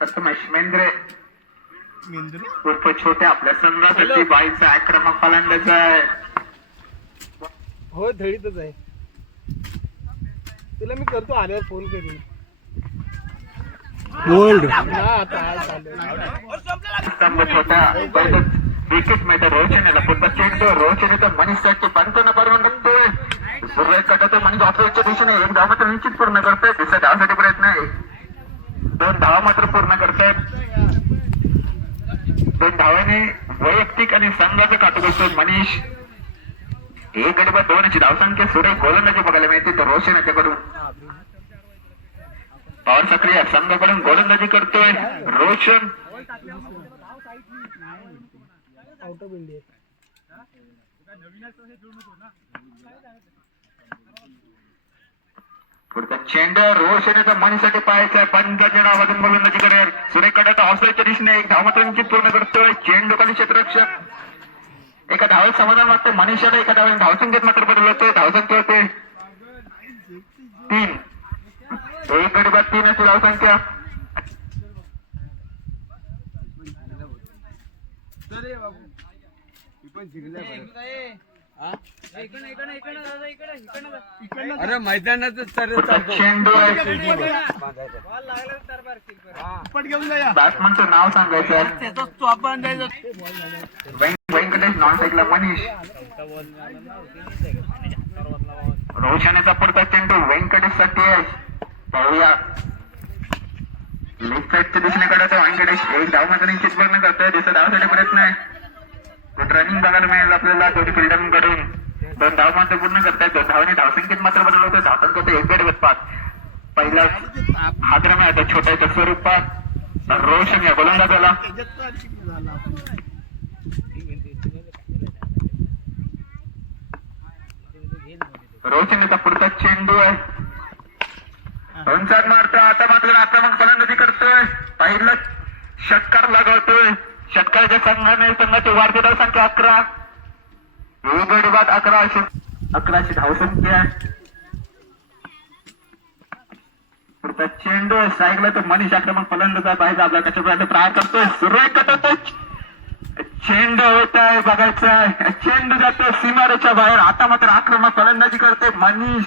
प्रथमेश मेंद्रे. मेंदू उर्फ छोट्या आपल्या संघासाठी बाईचा आक्रमक फलंदाज आहे. हो धडीतच आहे. तुला मी करतो आल्यावर फोन करून. बोल्ड हा छोटा विकेट मिळतं रोचनेला पुढचा चेंडू रोचनेचा मनीषसाठी पंतन परवान टाकतोय सुरय कटतो मनीष ऑफिसच्या दिशेने एक धाव मात्र निश्चित पूर्ण करतोय. तिसऱ्या धावासाठी प्रयत्न आहे. दोन धावा मात्र पूर्ण करतायत. दोन धावाने वैयक्तिक आणि संघाचं काटू बसतोय मनीष एक गडी बाद दोनची धावसंख्या. सुरे गोलंदाजी बघायला मिळते. तर रोशन याच्याकडून. पवार सक्रिय. संघाकडून गोलंदाजी करतोय रोशन. आउट ऑफ इंडिया पुढचा चेंडू रोशनीचा मनीसाठी पाहायचा आहे. बंद जनावादन गोलंदाजी करेल सुरेखकडे ऑस्ट्रेलियाच्या दिशेने एक धाव निश्चित पूर्ण करतोय. चेंडू खाली क्षेत्ररक्षक. एका धावत समाधान वाटतं मनीषाला एका धावेने धावसंख्येत मात्र बदल होते धावसंख्या होते. तीन. एक गडी बाद तीन अशी धावसंख्या. अरे मैदानातच तर अरे मैदानात आहे पट घेऊन जा बॅट्समनचं नाव सांगायचं आहे व्यं- व्यंकटेश नॉन साईडला मनीष रोशनेचा पुढचा चेंडू व्यंकटेशसाठी पाहूया लेफ्ट साईडच्या दिशेने व्यंकटेश एक धाव मात्र निश्चित पूर्ण करतोय दिसत धावासाठी प्रयत्न आहे रनिंग बघायला मिळेल आपल्याला दोन्ही करून दोन धाव मात्र पूर्ण करता येतो धावने धावसंख्येत मात्र बदल होतो धावसंख्या एक गडी पाच पहिला हा क्रम आहे छोट्याच्या स्वरूपात. रोशन या गोलंदाजाला रोशन रोशनीचा पुढचा चेंडू आहे. मारतो आता मात्र आक्रमक फलंदाजी करतोय. पहिला षटकार लागवतोय. षटकाराच्या संघाने संघाचे वाढती धावसंख्या अकरा. एक गडी बाद अकराशे अकराशे धावसंख्या आहे. पुढचा चेंडू साईडला तो मनीष आक्रमक फलंदाजा पाहिजे आपला त्याच्यापर्यंत ट्राय करतोय. सुरेख कटवतोय चेंडू होत आहे बघायचा चेंडू जातो सीमारेच्या बाहेर. आता मात्र आक्रमक फलंदाजी करते मनीष.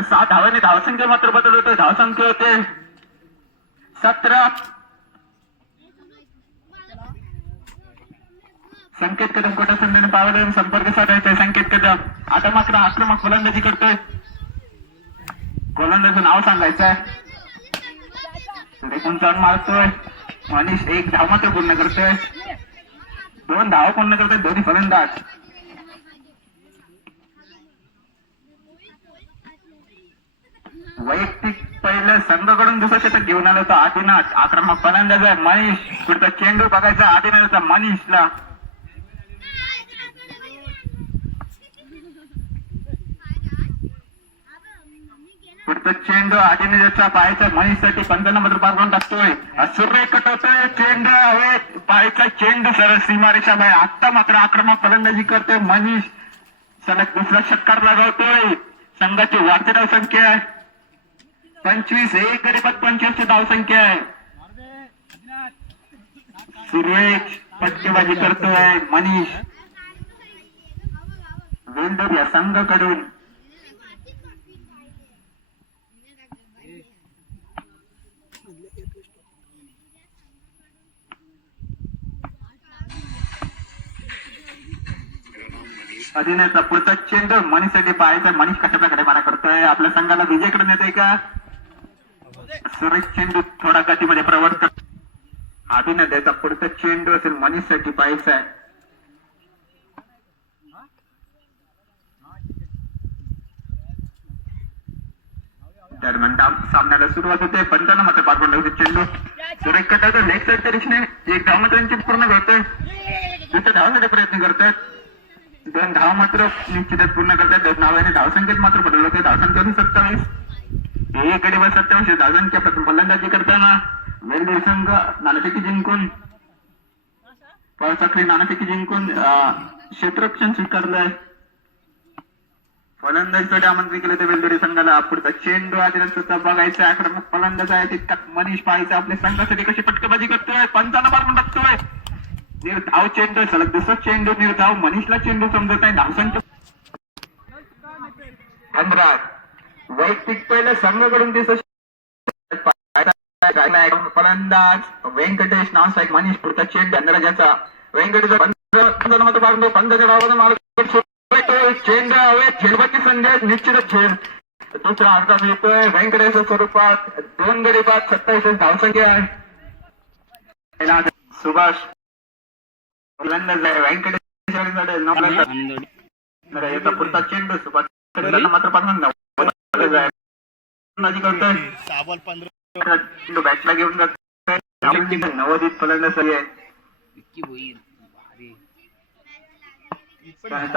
सात धावाने धावसंख्या मात्र बदल होते. धावसंख्या होते सतरा. संकेत कदम कोटा संघाने पावले संपर्क साधायचा संकेत कदम आता मात्र आक्रमक गोलंदाजी करतोय. गोलंदाजचं नाव सांगायचंय. आहे चढ मारतोय? मनीष एक धाव मात्र पूर्ण करतोय. दोन धाव पूर्ण करतोय दोन्ही फलंदाज. वैयक्तिक पहिलं संघाकडून दुसरं शतक घेऊन आलं होतं आदिनाथ. आक्रमक फलंदाज आहे मनीष. पुढचा चेंडू बघायचा आदिनाथचा मनीषला. पुढचा चेंडू आदिनाथचा पायाच्या मनीषसाठी पंधरा मात्र पार टाकतोय. सुरे कटवतोय चेंडू हवेत पायाचा चेंडू सर सीमारेषा बाहेर आत्ता मात्र आक्रमक फलंदाजी करतोय मनीष. सलग दुसरा षटकार लगावतोय. संघाची वाढती धावसंख्या आहे. पंचवीस एक गरीबात पंचवीसची धावसंख्या आहे. सुरेश पटकेबाजी करतोय मनीष. वेंडर या संघाकडून अधीनाचा पुढचा चेंडू मनीषसाठी पाहायचा. मनीष कशा प्रकारे मारा करतोय? आपल्या संघाला विजयकडे नेतोय का? सुरेश चेंडू थोडा गतीमध्ये प्रवर्तक अभिनंदाचा पुढचा चेंडू असेल मनीषसाठी पाहायचा आहे. दरम्यान सामन्याला सुरुवात होते. पंचावन्न मात्र पार पडले होते चेंडू. सुरेश कटाचा लेग साईडच्या दिशेने एक धाव पूर्ण करतोय दुसऱ्या धावण्याचा प्रयत्न करतोय. दोन धाव मात्र निश्चितच पूर्ण करतात. दोन धावाने धावसंख्येत मात्र बदल होते. धावसंख्या होती सत्तावीस. एक गडीवर सत्तावीस. धावसंख्या प्रथम फलंदाजी करताना वेलदेव संघ नाणेफेकी जिंकून पळसाखळी नाणेफेकी जिंकून क्षेत्ररक्षण स्वीकारलंय फलंदाजीसाठी आमंत्रित केलं होतं वेलदोरी संघाला. पुढचा चेंडू आधी बघायचा बघायचं. आक्रमक फलंदाज आहे तितका मनीष पाहायचा. आपल्या संघासाठी कशी पटकबाजी करतोय? पंचाला मारून टाकतोय. निर्धाव चेंडू सलग दुसरा चेंडू निर्धाव मनीषला चेंडू समजत आहे धावसंख्या अंतराळ वैयक्तिक पहिले संघाकडून दिसत फलंदाज व्यंकटेश नाव एक मनीष पुढचा चेंडू धनराजाचा. व्यंकटेश चेंडू हवे झेलबाची संधी आहे. निश्चितच झेल दुसरा अर्धा येतोय व्यंकटेश स्वरूपात दोन गडी बाद सत्तावीस धावसंख्या आहे. सुभाष फलंदाज आहे व्यंकटेश नवलंदाज याचा पुढचा चेंडू मात्र पाठवून चेंडू बॅटला घेऊन नवोदित फलंदाज आहे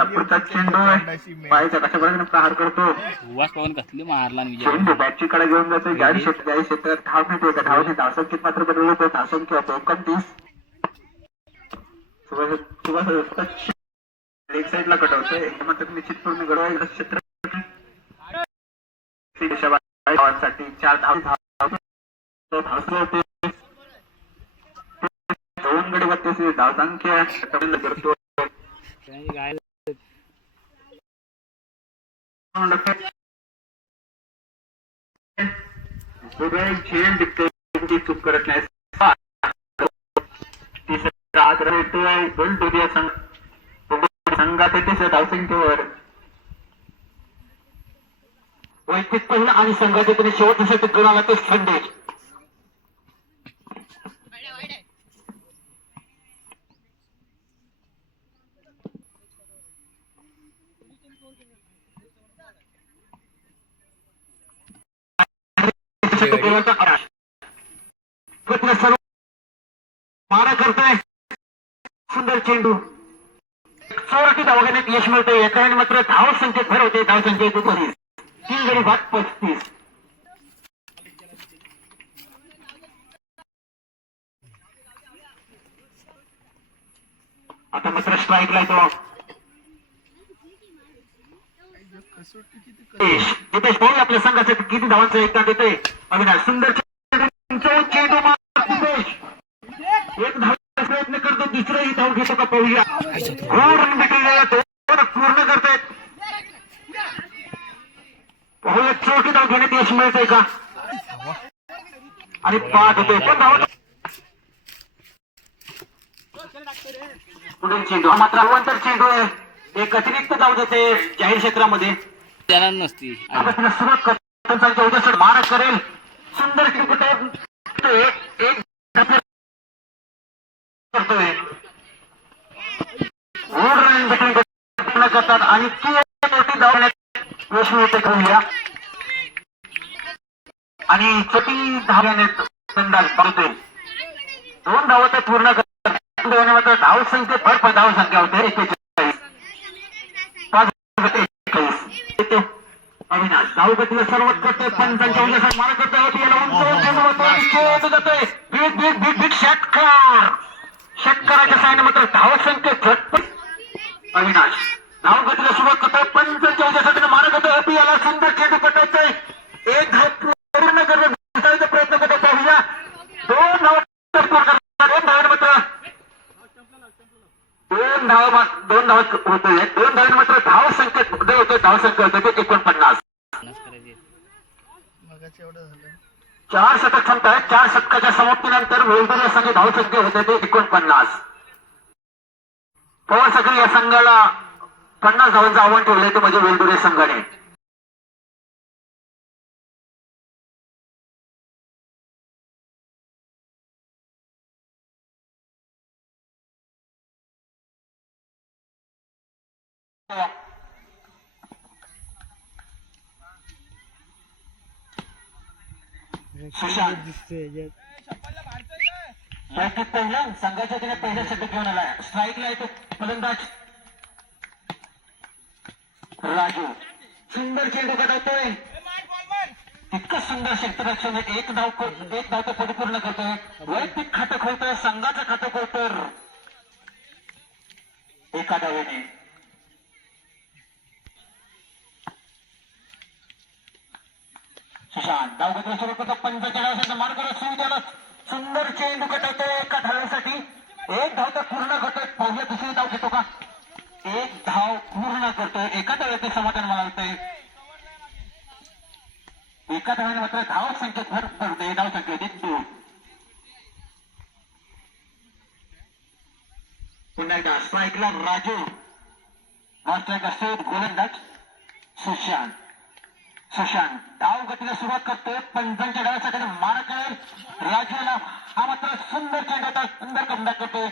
पुढचा चेंडू आहे कशा प्रकारे प्रहार करतो सुवास पवन कसली मारला चेंडू बॅटची कडे घेऊन जातो गाडी क्षेत्र गाडी क्षेत्रात धाव मिळते का धावने धावसंख्येत मात्र बदल धावसंख्या होतो एकोणतीस एक साईडला कटवतोय एक मात्र निश्चित क्षेत्र धावांसाठी चार धाव दोन गडी बत्तीस धावसंख्या करतो झेल दिसते चूक करत नाही. आज आग्रह येतोय दोन दुनिया संघ संघात येते धावसंख्येवर वैयक्तिक पहिला आणि संघाचे त्याने शेवटसाठी गुणाला ते संदेश पत्र सर्व मारा करतोय सुंदर चेंडू. चौरटी धावगण्यात यश मिळतंय. एकाने मात्र धाव संख्येत भर होते धाव संख्येत एकोणीस तीन गडी भाग पस्तीस. आता मात्र स्ट्राईकला येतो. नितेश भाऊ आपल्या संघासाठी किती धावांचं एकदा देतोय? अविनाश सुंदर चेंडू चेंडू मारतो नितेश एक धाव दुसरंही धाव घेतो का पाहूया पूर्ण भेटलेल्या दोन पूर्ण करतायत. पाहूया चौथी धाव घेण्यात यश मिळतंय का? आणि पाच होते पण धाव पुढील चेंडू. हा मात्र अवांतर चेंडू आहे. एक अतिरिक्त धाव देते जाहीर क्षेत्रामध्ये. देणार नसती. सुरुवात सर मारा करेल. सुंदर क्रिकेट एक एक करतोय गोल रन बॅटिंग प्रयत्न करतात आणि ती मोठी धावण्यात यश मिळते करूया आणि छोटी धाव्याने अंदाज पडतोय दोन धावा तर पूर्ण करतात दोन मात्र धाव संख्येत भरपूर धाव संख्या होते. एकेचाळीस. पाच होते अविनाश. धाव सर्वच करतोय. पण त्यांच्या उद्या मारा करतोय होती याला उंच चेंडू जातोय. बिग बिग बिग बिग षटकार. षटकाराच्या साहाय्याने मात्र धाव संख्या झटपट. अविनाश. धाव गतीला सुरुवात करतोय. पंचांच्या उद्यासाठी मारा करतोय होती याला सुंदर चेंडू पटायचंय. एक धाव पूर्ण करून घुसायचा प्रयत्न करतो पाहूया दोन धाव करणार दोन धावांनी मात्र. दोन धाव दोन धाव होतोय. दोन धावांनी मात्र धाव संख्येत बदल होतोय. धाव संख्या होतोय एकोणपन्नास. मगाच एवढं झालं. चार शतक क्षमता आहे चार शतकाच्या समाप्तीनंतर वेगवेगळ्या संघ धाव संख्या होते ते एकोणपन्नास. पवार सकरी या संघाला पन्नास धावांचं आव्हान ठेवलंय ते म्हणजे वेलदुरे संघाने. सुशांत. दिसतोय याच्यात. पहिला संघाच्या तिने पहिला षटक घेऊन आलाय. स्ट्राईकला येतो. फलंदाज. राजू सुंदर चेंडू काढवतोय इतकं सुंदर क्षेत्ररक्षण एक धाव एक धाव तो परिपूर्ण करतोय. वैयक्तिक खातं खोलतोय संघाचं खातं खोलतोय. एका धावेने सुशांत धावगतीला सुरू करतो. पंचेचाळीस मार्ग सुरू झालं सुंदर चेंडू कटवतो एका धावेसाठी एक धाव तर पूर्ण करतोय. पाहुया दुसरी धाव घेतो का? भाव पूर्ण करतोय एका धावेचे समाधान मला वाटतंय. एका धावेने मात्र धाव संख्येत भर पडते धाव संख्येत दोन पुन्हा एकदा स्ट्राईकला राजू. स्ट्राईक असतो गोलंदाज सुशांत. सुशांत धाव गतीला सुरुवात करतोय पंचांच्या डाव्यासाठी मारा करेल राजूला हा मात्र सुंदर चेंडू होता सुंदर कमबॅक करतोय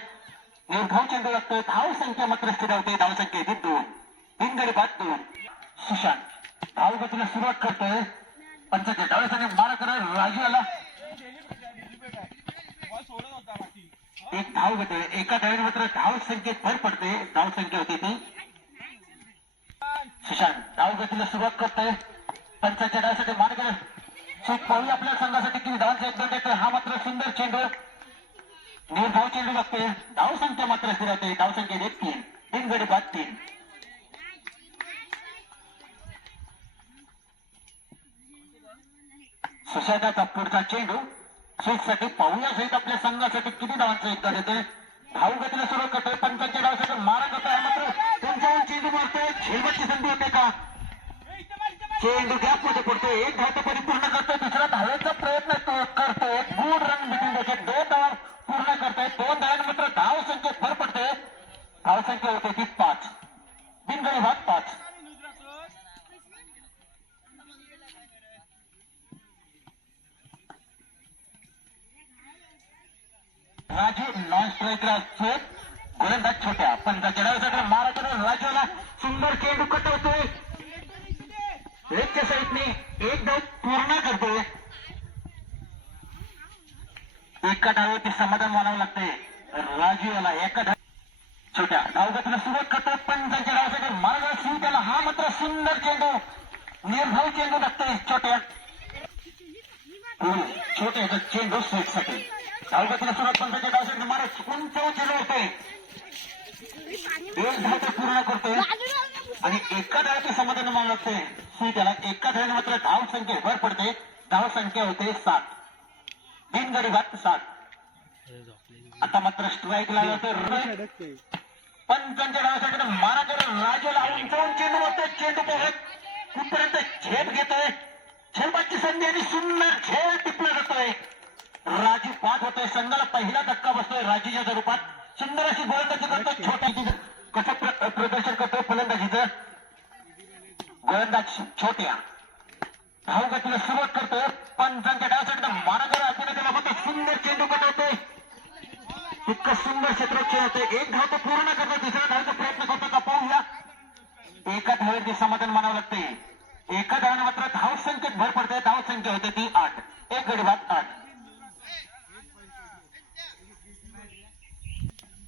निर्धाव चेंडू लागतोय धाव संख्या मात्र स्थिरावते धाव संख्या येते दोन तीन गडी बाद दोन सुशांत धाव गतीला सुरुवात करतोय पंचांच्या डाव्यासाठी मारा करेल राजूला एक धाव घेतोय एका धावेने मात्र धाव संख्येत भर पडते धाव संख्या होती ती सुशांत धाव गतीला सुरुवात करतोय पंचाच्या डावासाठी मार्ग सुख पाहूया आपल्या संघासाठी किती धावांचा योगदान देतोय हा मात्र सुंदर चेंडू निर्धाव चेंडू लागतोय. धाव संख्या मात्र स्थिर होते धाव संख्या देत तीन. तीन गडी बाद तीन. सुशांताचा पुढचा चेंडू. स्वीटसाठी पाहूया सहित आपल्या संघासाठी किती धावांचा योगदान देते धाव गतीला सुरुवात करतोय. पंचांच्या डावासाठी मारा करतोय मात्र. त्यांच्यावर चेंडू मारतोय. झेलबटची संधी होते का? चेंडू गॅपमध्ये पडतो एक धाव तो परिपूर्ण करतोय. दुसरा धावेचा प्रयत्न तो करतोय. गुड रन बिटवीन त्याचे दोन धाव. हो, करतोय दोन धावांनी मात्र धाव संख्येत भर पडते धाव संख्या होते ती पाच. बिनगडी भाग पाच. राजू नॉन स्ट्राईकला चोप गोलंदाज छोट्या पण डावीसाठी मारा राजूला सुंदर चेंडू कटवतोय एकच्या साईडने एक धाव पूर्ण करतोय. एका धावेवरती समाधान मानावं लागते राजू एका धाव छोट्या धावगतीला सुरुवात करतो पण त्यांच्या डावासाठी मार्ग सुरू त्याला हा मात्र सुंदर चेंडू निर्धाव चेंडू लागतोय छोट्या. छोटे चेंडू स्वीटसाठी धावगतीला सुरुवात पण त्यांच्या डावासाठी मार्ग उंच चेंडू होते एक धाव ते पूर्ण करते आणि एका धावाचे समाधान मानावं लागते सुई त्याला एका धावाने मात्र धाव संख्या भर पडते धाव संख्या होते सात. तीन सात. आता मात्र स्ट्राईक लागला तर पंचांच्या डावासाठी मारा करून राजूला उंचावून चेंडू मारतोय चेंडू पोहत कुठपर्यंत झेप घेतोय? झेपाची संधी आणि सुंदर झेल टिपला जातोय. राजू पाच होतोय संघाला पहिला धक्का बसतोय राजूच्या स्वरूपात सुंदर अशी गोलंदाजी करतोय छोटी कसं प्र- प्रदर्शन करतोय फलंदाजीचं? गोलंदाज छोट्या. धावगतीला सुरुवात करतोय. पंचांच्या डावासाठी मारागर अभिनय त्याला होतो सुंदर चेंडू कटवतोय इतकं सुंदर क्षेत्रक्षण होतं एक धाव तो पूर्ण करतो दुसऱ्या धावचा प्रयत्न करतो का पाहूया. एका धावेवरती समाधान मानावं लागते एका धावाने मात्र धाव संख्येत भर पडते धाव संख्या होते ती आठ. एक गडी बाद आठ.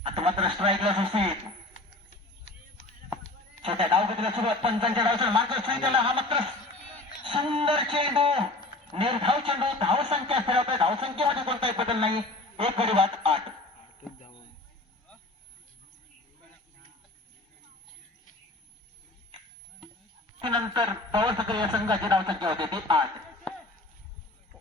आता मात्र स्ट्राईकला सुस्थित छोट्या धावगतीला सुरुवात. पंचांच्या डावसाठी मार्ग सुविधेला हा मात्र सुंदर चेंडू. निर्धाव चेंडू. धाव संख्या फिरवतोय धाव संख्येमध्ये कोणताही बदल नाही. एक गडी बाद आठ. नंतर पवार सक्रिय संघाची धावसंख्या होते ती आठ.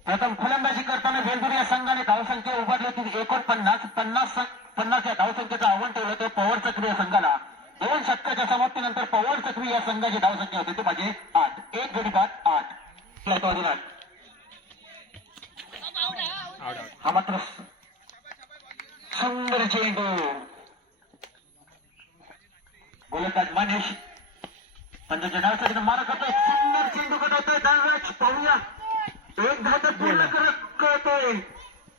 प्रथम फलंदाजी करताना वेलदुरी या संघाने धावसंख्या उभारली होती. एकोणपन्नास पन्नास पन्नास या धावसंख्येचं आव्हान ठेवलं होतं पवार सक्रिय संघाला. दोन षटकाच्या समाप्तीनंतर पवार सक्रिय या संघाची धावसंख्या होती ती म्हणजे आठ. एक गडी बाद आठ. आठ. हा मात्र सुंदर चेंडू गोलंदाज मनीष पंचाच्या डावसाठी मारा करतोय सुंदर चेंडू कटवतोय दानराज पाहूया एक धाव तर पूर्ण करत कळतोय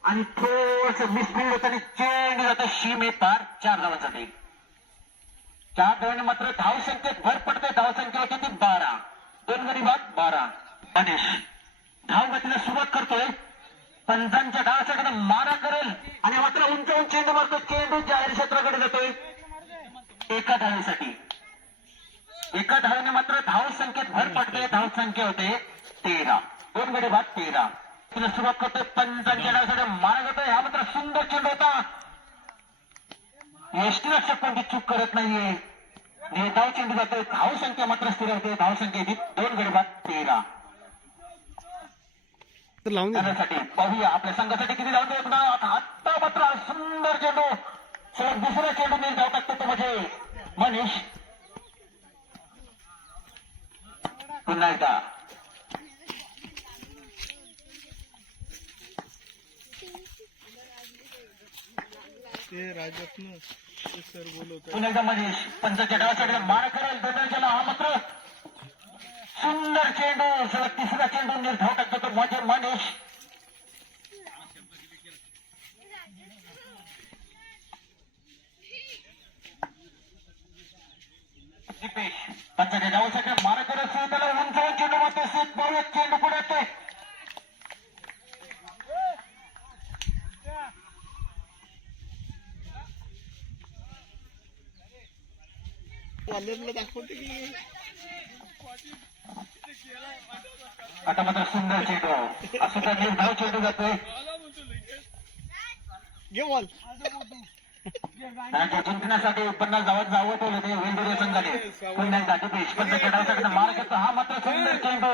आणि थोडस मिसफिल्ड होत आणि चेंडू जातो सीमे पार चार धावांसाठी चार धावांनी मात्र धावसंख्येत भर पडते धाव किती? बारा. दोन गडी बाद बारा. गणेश धाव गतीला सुरुवात करतोय. पंचांच्या डावासाठी मारा करेल. आणि मात्र उंच उंच चेंडू मारतो. चेंडू जाहीर क्षेत्राकडे जातोय. एका धावेसाठी. एका धावेने मात्र धाव संख्येत भर पडते धाव संख्या होते तेरा. दोन गडी बाद तेरा. तिला सुरुवात करतोय. पंचांच्या डावासाठी मारा करतोय हा मात्र सुंदर चेंडू होता. एसटी रक्षक कोणती चूक करत नाहीये. निर्धाव चेंडू जातोय धाव संख्या मात्र स्थिर होते धाव संख्या ही दोन गडी बाद तेरा करण्यासाठी पाहूया आपल्या संघासाठी किती धावते आहेत मात्र सुंदर चेंडू सलग दुसरा चेंडू मी धाव टाकतो तो म्हणजे मनीष पुन्हा एकदा ते सर पुन्हा एकदा मनीष पंचाच्या डावासाठी मार करेल बेदरच्याला हा मात्र. सुंदर चेंडू सलग तिसरा चेंडू निर्धाव टाकतो तो म्हणजे मनीष. दीपेश पंचाच्या डावासाठी मार करत त्याला उंच चेंडू मारतो सेट पाहूया चेंडू पुढे येतोय कॉलरला दाखवते की आता मात्र सुंदर चेंडू असं तर निर्धाव चेंडू जातोय घे बॉल त्यांच्या जिंकण्यासाठी पन्नास धावत जावं ठेवलं ते वेंदुरे संघाने पुन्हा एकदा दीपेश पण त्याच्या डावासाठी मार करतो हा मात्र सुंदर चेंडू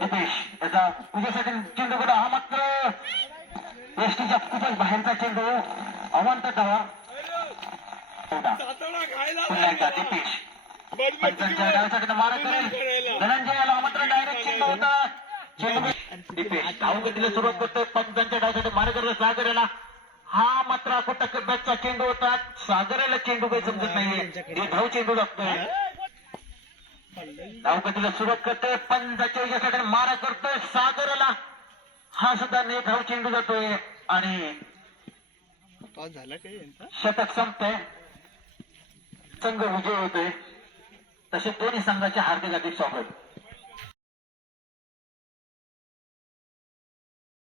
दीपेश. त्याचा तुझ्यासाठी चेंडू कडा हा मात्र एसटीच्या खूपच बाहेरचा चेंडू अवांत धावा. पंचांच्या डावासाठी मार करेल धनंजयाला हा मात्र डायरेक्ट चेंडू होता. चेंडू दीपेश धावगतीला सुरुवात करतोय. पंचांच्या डावासाठी मार करतो सागरेला. हा मात्र कुठं बॅटचा चेंडू होता. सागरेला चेंडू काही समजत नाहीये. हे धाव चेंडू लागतोय. धावगतीला सुरुवात करतोय. पंचाच्या याच्यासाठी मारा करतोय सागरला. हा सुद्धा ने धाव चेंडू जातोय. आणि शतक संपतंय. संघ विजय होतोय. तसे दोन्ही संघाचे हार्दिक हार्दिक स्वागत.